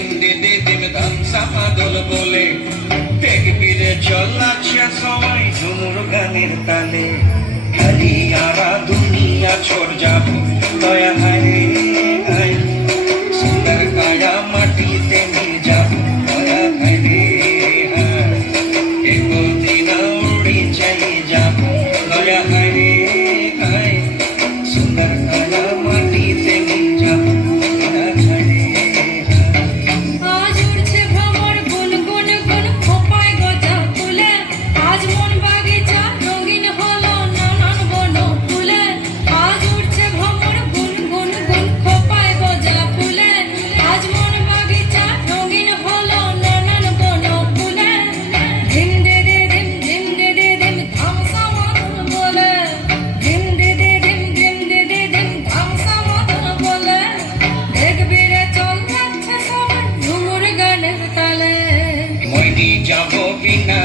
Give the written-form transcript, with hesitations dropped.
দিম দিদি দিম ধামসা মাদল বলে দেখবি রে চলাচ্ছে সবাই ঝুমুর গানের তালে খালি আরা দুনিয়া ছোড় যাব দয়া হায় হায় সুন্দর কায়া মাটিতে নিয়ে যাব দয়া হায় রে হায় একদিন উড়ে চাই যাব দয়া হায় রে হায় সুন্দর কায়া মাটিতে নিয়ে যাব দয়া হায় রে আজ উড়ছে ভ্রমর গুন গুন গুন খোপায় গজা ফুলে আজ মন বাগিচা রঙিন হলো নানান বন ফুলে আজ উড়ছে ভ্রমর গুন গুন গুন খোপায় গজা ফুলে আজ মন বাগিচা রঙিন হলো নানান বন ফুলে ধিম দে দে ধিম দে দে ধিম ধামসা মাদল বলে ধিম দে দে ধিম ধামসা মাদল বলে দেখবি রে চল যাচ্ছে সবাই ঝুমুর গানের তালে মইনি যাব বিনা